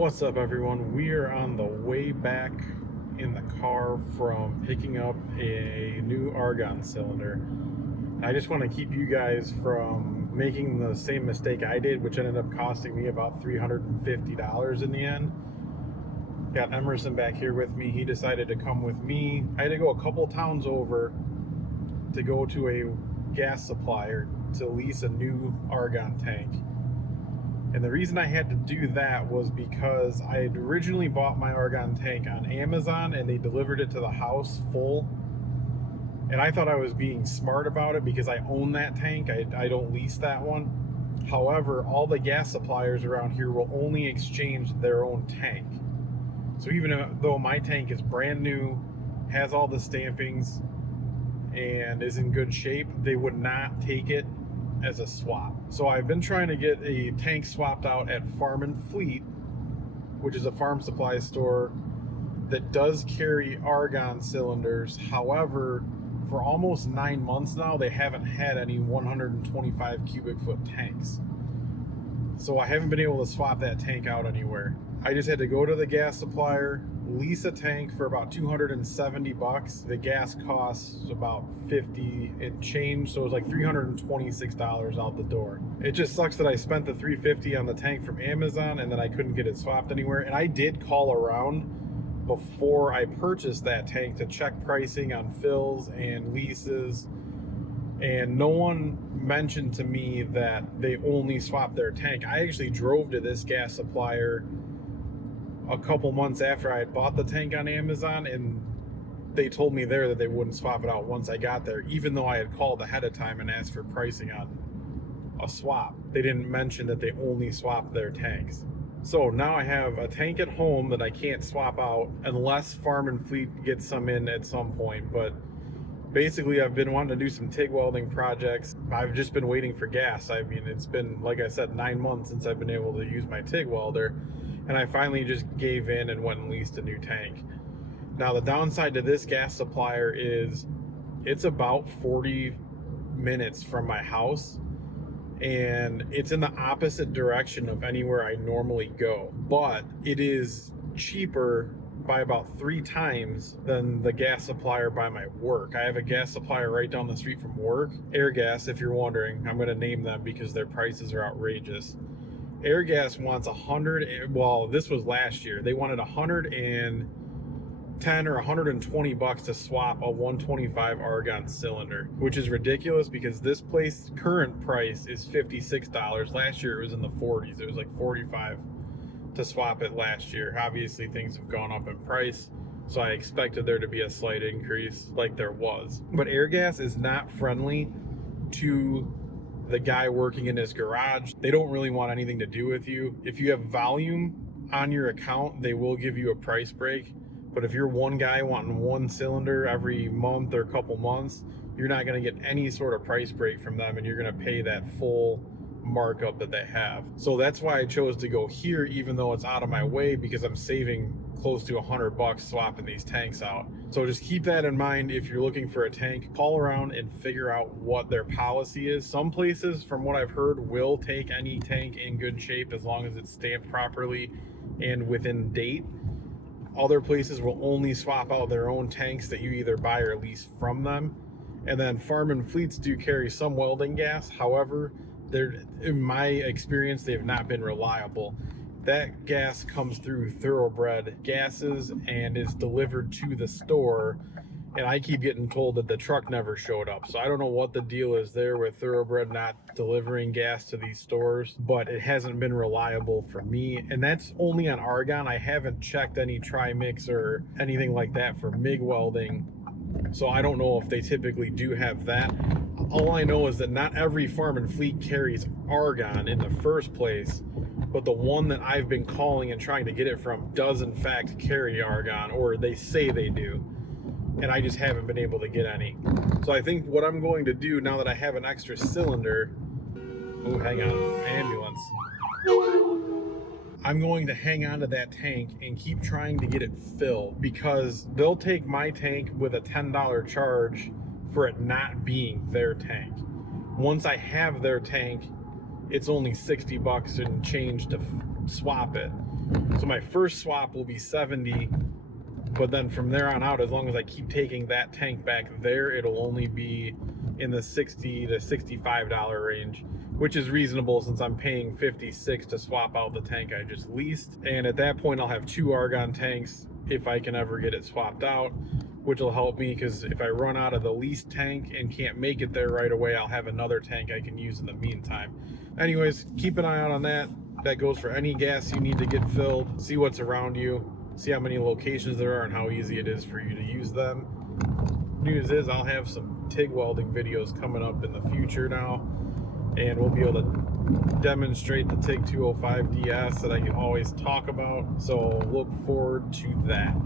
What's up, everyone? We are on the way back in the car from picking up a new argon cylinder. I just want to keep you guys from making the same mistake I did, which ended up costing me about $350 in the end. Got Emerson back here with me. He decided to come with me. I had to go a couple towns over to go to a gas supplier to lease a new argon tank. And the reason I had to do that was because I had originally bought my argon tank on Amazon and they delivered it to the house full. And I thought I was being smart about it because I own that tank. I don't lease that one. However, all the gas suppliers around here will only exchange their own tank. So even though my tank is brand new, has all the stampings, and is in good shape, they would not take it as a swap. So I've been trying to get a tank swapped out at Farm and Fleet, which is a farm supply store that does carry argon cylinders. However, for almost 9 months now, they haven't had any 125 cubic foot tanks. So I haven't been able to swap that tank out anywhere. I just had to go to the gas supplier, lease a tank for about $270. The gas costs about $50 and change, so it was like $326 out the door. It just sucks that I spent the $350 on the tank from Amazon and then I couldn't get it swapped anywhere. And I did call around before I purchased that tank to check pricing on fills and leases, and no one mentioned to me that they only swap their tank. I actually drove to this gas supplier a couple months after I had bought the tank on Amazon, and they told me there that they wouldn't swap it out once I got there, even though I had called ahead of time and asked for pricing on a swap. They didn't mention that they only swap their tanks. So now I have a tank at home that I can't swap out unless Farm and Fleet gets some in at some point. But basically, I've been wanting to do some TIG welding projects. I've just been waiting for gas. I mean, it's been, like I said, 9 months since I've been able to use my TIG welder. And I finally just gave in and went and leased a new tank. Now, the downside to this gas supplier is it's about 40 minutes from my house, and it's in the opposite direction of anywhere I normally go. But it is cheaper by about 3 times than the gas supplier by my work. I have a gas supplier right down the street from work, Airgas, if you're wondering. I'm going to name them because their prices are outrageous. Airgas wants 100, well, this was last year. They wanted 110 or 120 bucks to swap a 125 argon cylinder, which is ridiculous because this place current price is $56. Last year it was in the 40s. It was like 45 to swap it last year. Obviously things have gone up in price, so I expected there to be a slight increase like there was. But Airgas is not friendly to the guy working in his garage. They don't really want anything to do with you. If you have volume on your account, they will give you a price break. But if you're one guy wanting one cylinder every month or a couple months, you're not going to get any sort of price break from them, and you're going to pay that full markup that they have. So that's why I chose to go here, even though it's out of my way, because I'm saving close to $100 swapping these tanks out. So just keep that in mind if you're looking for a tank. Call around and figure out what their policy is. Some places, from what I've heard, will take any tank in good shape as long as it's stamped properly and within date. Other places will only swap out their own tanks that you either buy or lease from them. And then Farm and Fleets do carry some welding gas. However, in my experience, they've not been reliable. That gas comes through Thoroughbred gases and is delivered to the store, and I keep getting told that the truck never showed up. So I don't know what the deal is there with Thoroughbred not delivering gas to these stores, but it hasn't been reliable for me. And that's only on argon. I haven't checked any tri-mix or anything like that for MIG welding, so I don't know if they typically do have that. All I know is that not every Farm and Fleet carries argon in the first place, but the one that I've been calling and trying to get it from does in fact carry argon, or they say they do, and I just haven't been able to get any. So I think what I'm going to do now that I have an extra cylinder, oh, hang on, ambulance. I'm going to hang on to that tank and keep trying to get it filled, because they'll take my tank with a $10 charge for it not being their tank. Once I have their tank, it's only $60 and change to swap it. So my first swap will be 70, but then from there on out, as long as I keep taking that tank back there, it'll only be in the $60 to $65 range, which is reasonable since I'm paying $56 to swap out the tank I just leased. And at that point, I'll have 2 argon tanks if I can ever get it swapped out, which will help me because if I run out of the leased tank and can't make it there right away, I'll have another tank I can use in the meantime. Anyways, keep an eye out on that. That goes for any gas you need to get filled. See what's around you, see how many locations there are and how easy it is for you to use them. News is I'll have some TIG welding videos coming up in the future now, and we'll be able to demonstrate the TIG 205 DS that I always talk about, so look forward to that.